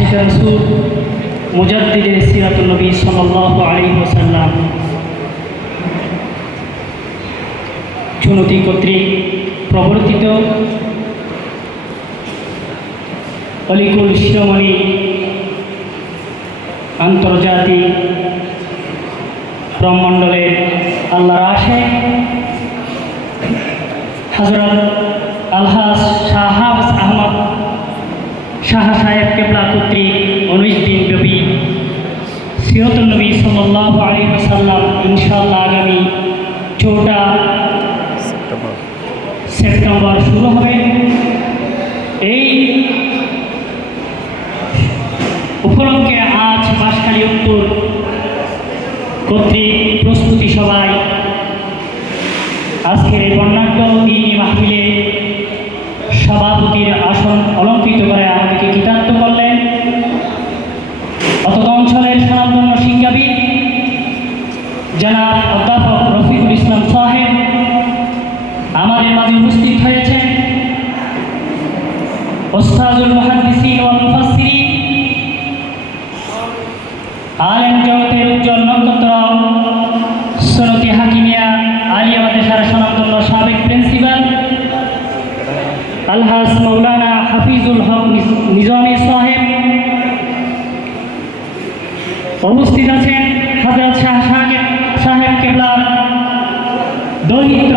আশিক রাসূল মুজাদ্দিদে সিরাতুন নবী সাল্লাল্লাহু আলাইহি ওয়াসাল্লাম চুনতি কর্তৃক প্রবর্তিত অলিকুল শিরোমণি আন্তর্জাতিক ব্রহ্মণ্ডলের আল্লাহর আশিক হযরত আলহাজ শাহ হাফেজ আহমদ শাহ সাহেব কেবলা কর্তৃক 19 দিন ব্যাপী সিরাতুন নবী সাল্লাল্লাহু আলাইহি ওয়াসাল্লাম ইনশাআল্লাহ আগামী 4টা সেপ্টেম্বর শুরু হবে। এই উপলক্ষে আজ বাঁশখালী উত্তর কর্তৃক প্রস্তুতি সভায় আজকের এই বর্ণাঢ্য দ্বীনি মাহফিলে সভাপতির আসন অলঙ্কৃত করে আমাদেরকে কৃতার্থ করলেন অত্র অঞ্চলের স্বনামধন্য শিক্ষাবিদ জনাব অধ্যাপক রফিকুল ইসলাম সাহেব আমাদের মাঝে উপস্থিত হয়েছেন ওস্তাদুল মুহাদ্দিসিন ওয়াল মুফাসসিরিন আলেম জগতের উজ্জ্বল নক্ষত্র সনতি হাকিমিয়া আলিয়া মাদ্রাসার স্বনামধন্য সাবেক প্রিন্সিপাল আলহাজ মাওলানা হাফিজুল হক নিজামী সাহেব, উপস্থিত আছেন হযরত শাহ সাহেব কেবলার দৌহিত্র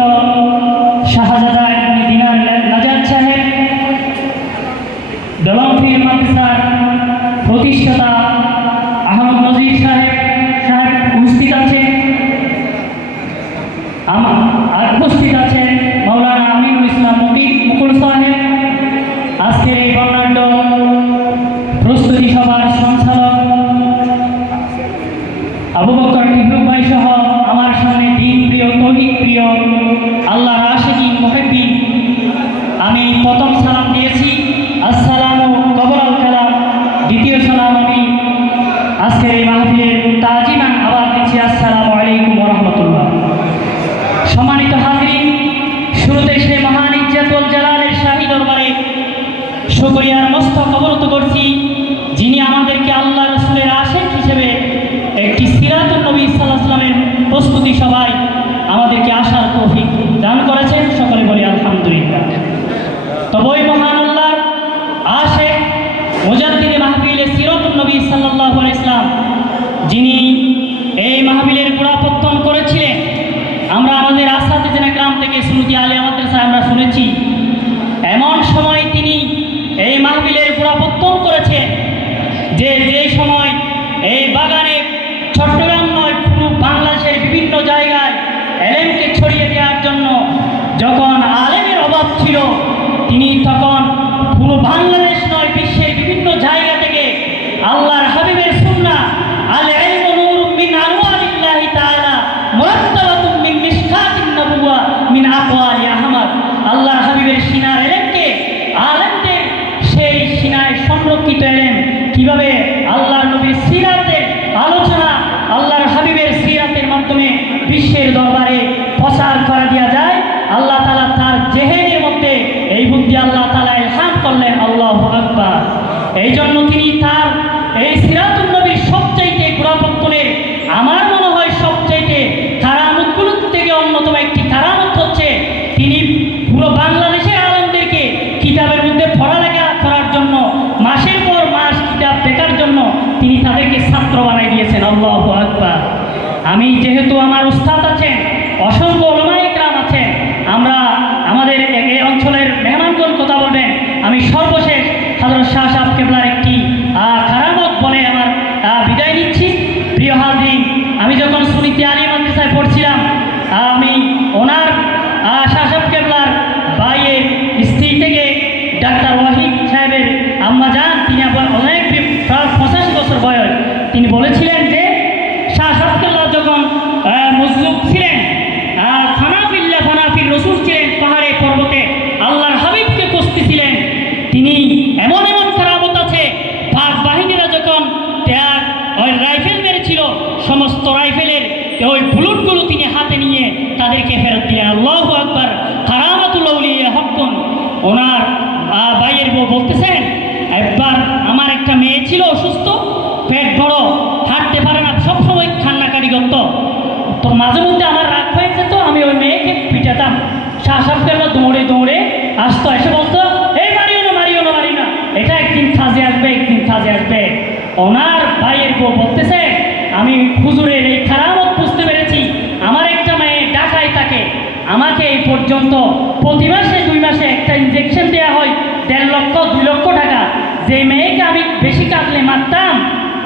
শাহজাদা ইবনে দিনার নাজাত সাহেব, দলমফির মাদ্রাসার প্রতিষ্ঠাতা আহমদ নজির সাহেব উপস্থিত আছেন। আর উপস্থিত আছেন মাওলানা আমিনুল ইসলাম মুকুল সাহেব। আজকের এই বর্ণাঢ্য প্রস্তুতি সভার সঞ্চালক আবু বকর টিপু ভাই সহ আমার সামনে দিন প্রিয় তৌহিদ প্রিয় আল্লাহর আশিকিন মুহিব্বিন, আমি প্রথম সালাম দিয়েছি আসসালামু কবলাল কালাম, দ্বিতীয় সালাম আমি আজকের এই মাহফিলের তাজিমান আবার দিচ্ছি আসসালামু আলাইকুম ওয়া রাহমাতুল্লাহ। সম্মানিত হাজিরিন, শুরুতে সেই মহান ইজ্জতুল জালালের শাহী দরবারে শুকরিয়ার মস্তক অবনত করছি যিনি আমাদেরকে আল্লাহ রাসূলের আশিক হিসেবে একটি সিরাতুন নবী সাল্লাল্লাহু আলাইহি ওয়াসাল্লামের প্রস্তুতি সভায় আমাদেরকে আসার তৌফিক দান করেছেন। সকলে বলি আলহামদুলিল্লাহ। তবে ওই মহান আল্লাহর আশিক মুজাদ্দিদে মাহফিলে সিরাতুন নবী সাল্লাল্লাহু আলাইহি ওয়াসাল্লাম যিনি এই মাহফিলের গোড়াপত্তন করেছিলেন, আমরা আমাদের আসাতিজে গ্রাম থেকে সুন্নতি আলিয়া মাদ্রাসায় আমরা শুনেছি এমন সময় তিনি এই মাহফিলের গোড়াপত্তন করেছেন যে সময় এই বাগানে চট্টগ্রাম নয় পুরো বাংলাদেশের বিভিন্ন জায়গায় এলেমকে ছড়িয়ে দেওয়ার জন্য যখন আলেমের অভাব ছিল, তিনি তখন পুরো বাংলাদেশ নয় বিশ্বের বিভিন্ন জায়গা থেকে আল্লাহর হাবিবের সুন্নাহ আল ইলমু নূরুম মিন আনওয়ারিল্লাহি তাআলা মুরাত্তাবাতুম মিন মিশকাতিন নবুওয়া মিন আকওয়ালি আহমদ, আল্লাহর হাবিবের সিনার এলেমকে আলেমদের সেই সিনায় সংরক্ষিত এলেম কিভাবে আল্লাহর নবীর সিরাতের আলোচনা আল্লাহর হাবিবের সিরাতের মাধ্যমে বিশ্বের দরবারে প্রচার করা দেওয়া যায়, আল্লাহ তাআলা তার জেহেনের মধ্যে এই বুদ্ধি আল্লাহ তাআলা ইলহাম করলেন। আল্লাহু আকবার। এই জন্য তিনি তার এই সিরাতুন নবীর সবচাইতে গোড়াপত্তনের আমার মনে হয় সবচাইতে কারামতগুলোর থেকে অন্যতম একটি কারামত হচ্ছে তিনি পুরো বাংলাদেশের আলেমদেরকে কিতাবের মধ্যে পড়ালেখা করার জন্য মাসের পর মাস কিতাব দেখার জন্য তিনি তাদেরকে ছাত্র বানাই দিয়েছেন। আল্লাহু আকবার। আমি যেহেতু আমার উস্তাদ আছেন, অসংখ্য উলামায়ে কেরাম আছেন, আমরা আমাদের এই অঞ্চলের মেহমানগণ কথা বলবেন, আমি সর্বশেষ হযরত শাহ সাহেব কেবলার একটি কারামত বলে আমার বিদায় নিচ্ছি। প্রিয় হাজিরিন, আমি যখন সুন্নতি আলিয়া মাদ্রাসায় পড়ছিলাম, আমি ওনার শাহ সাহেব কেবলার ভাইয়ের স্ত্রী থেকে ডাক্তার ওয়াহিদ সাহেবের আম্মা যান, তিনি অনেক প্রায় 85 বছর বয়স, তিনি বলেছিলেন যে শাহ সাহেব কেবলা যখন মজলুব ছিলেন, ফানাফির রসুল ছিলেন, পাহাড়ে পর্বতে আল্লাহর হাবিবকে খুঁজতেছিলেন, তিনি এমন কারামত আছে পাক বাহিনীরা যখন ওই রাইফেল মেরেছিল সমস্ত রাইফেলের ওই বুলেটগুলো তিনি হাতে নিয়ে তাদেরকে ফেরত দিলেন। আল্লাহু আকবার। কারামাতুল আউলিয়া হক্কুন। ওনার ভাইয়ের বউ বলতেছেন, একবার আমার একটা মেয়ে ছিল, অসুস্থ, পেট বড়, হাঁটতে পারে না, সবসময় কান্নাকাটি করতো। তো মাঝে মধ্যে আমার রাগ হয়ে যেত, আমি ওই মেয়েকে পিটাতাম। শাসাবকেরা দৌড়ে দৌড়ে আসতো, এসে বলতো, এই মারিও না, মারিও না, মারি না, এটা একদিন কাজে আসবে, একদিন কাজে আসবে। ওনার ভাইয়ের বউ বলতেছে, আমি হুজুরের এই খারামত বুঝতে পেরেছি। আমার একটা মেয়ে ঢাকায় থাকে, আমাকে এই পর্যন্ত প্রতি মাসে 2 মাসে একটা ইনজেকশন দেওয়া হয় 1.5 লক্ষ 2 লক্ষ টাকা। যে মেয়েকে আমি বেশি কাটলে মারতাম,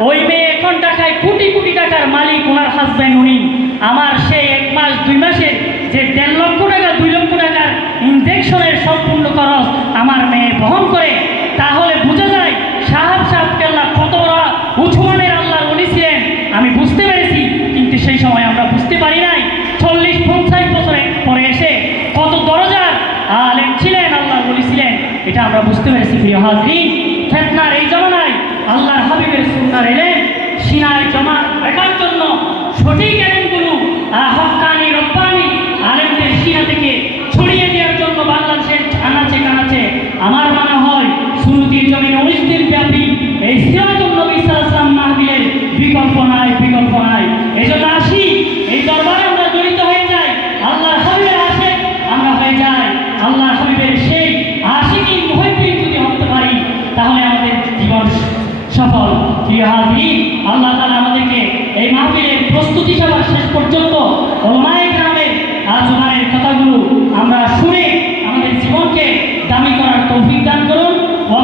ওই মেয়ে এখন ঢাকায় কোটি কোটি টাকার মালিক, ওনার হাজব্যান্ড উনি। আমার সেই 1 মাস 2 মাসের যে 1.5 লক্ষ টাকা 2 লক্ষ টাকার ইনজেকশনের সম্পূর্ণ খরচ আমার মেয়ে বহন করে। তাহলে বোঝা যায় সাহাব কেল্লা কত বড় উঁচু মানের আল্লাহর ওলি ছিলেন। আমি বুঝতে পেরেছি, কিন্তু সেই সময় আমরা বুঝতে পারি নাই। 40-50 বছর পরে এসে কত দরজার আলেম ছিলেন, আল্লাহর ওলি ছিলেন, এটা আমরা বুঝতে পেরেছি। প্রিয় হাজরিন, ফিতনার এই জামানায় আল্লাহর হাবিবের সুন্নাহ এলেন সিনায় জমা রাখার জন্য। সঠিক এলেমগুলো হক্কানি রব্বানি আলেমদের সিনা থেকে ছড়িয়ে দেওয়ার জন্য বাংলাদেশের আনাচে কানাচে আমার মনে হয় সুন্নতির জমিন 19 দিন ব্যাপী এই সিরাতুন নবী সাল্লাল্লাহু আলাইহি ওয়াসাল্লাম মাহফিলের বিকল্প নাই, বিকল্প নাই। এই জন্য আসি, এই দরবারে আমরা জড়িত হয়ে যাই, আল্লাহর হাবিবের আশিক আমরা হয়ে যাই। আল্লাহর হাবিবের সেই আশিকি মুহিব্বিন যদি হতে পারি, তাহলে আমাদের জীবন সফল। প্রিয় হাজরিন, আল্লাহ তাআলা আমাদেরকে এই মাহফিলের প্রস্তুতি সভা শেষ পর্যন্ত ওলামায়ে কেরামের আলোচনার কথাগুলো আমরা শুনে আমাদের জীবনকে দামি করার তৌফিক দান করুন। ওয়া